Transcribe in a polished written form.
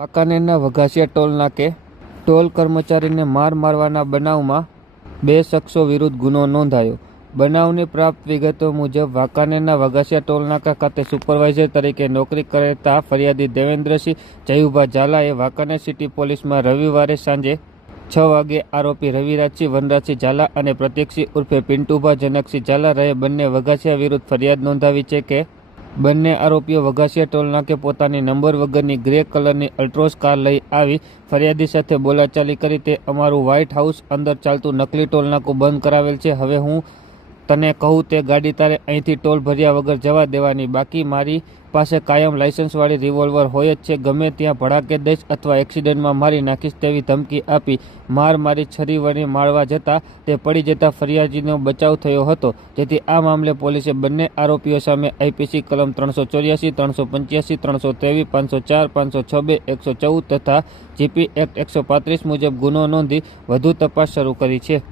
વાંકાનેરના Vaghasiya toll નાકે toll કર્મચારીને માર મારવાના બનાવમાં 2 શખ્સો વિરુદ્ધ ગુનો નોંધાયો. બનાવની પ્રાપ્ત વિગતો મુજબ વાંકાનેરના વઘાસિયા ટોલનાકા ખાતે સુપરવાઇઝર તરીકે નોકરી કરતા ફરિયાદી દેવેન્દ્રસિંહ જયુભા ઝાલાએ વાંકાનેર સિટી પોલીસમાં રવિવારે સાંજે 6 વાગ્યે આરોપી રવિરાજસિંહ વનરાજસિંહ ઝાલા અને પ્રતીકસિંહ ઉર્ફે પિન્ટુભા જનકસિંહ ઝાલા રહે બંને વઘાસિયા વિરુદ્ધ ફરિયાદ નોંધાવી છે કે બંને આરોપીઓ વઘાસિયા ટોલનાકે પોતાની નંબર વગરની ગ્રે કલરની અલ્ટ્રોઝ કાર લઈ આવી ફરિયાદી સાથે બોલાચાલી કરી તે અમારું વ્હાઇટ હાઉસ અંદર ચાલતું નકલી ટોલનાકું બંધ કરાવેલ છે. હવે હું તને કહું તે ગાડી તારે અહીંથી ટોલ ભર્યા વગર જવા દેવાની, બાકી મારી પાસે કાયમ લાયસન્સવાળી રિવોલ્વર હોય જ છે, ગમે ત્યાં ભડાકે દઈશ અથવા એક્સિડન્ટમાં મારી નાખીશ તેવી ધમકી આપી માર મારી છરી વડે મારવા જતાં તે પડી જતાં ફરિયાદીનો બચાવ થયો હતો. જેથી આ મામલે પોલીસે બંને આરોપીઓ સામે આઈપીસી કલમ 384, 385, 323, 504, 506, 114 તથા જીપી એક્ટ 135 મુજબ ગુનો નોંધી વધુ તપાસ શરૂ કરી છે.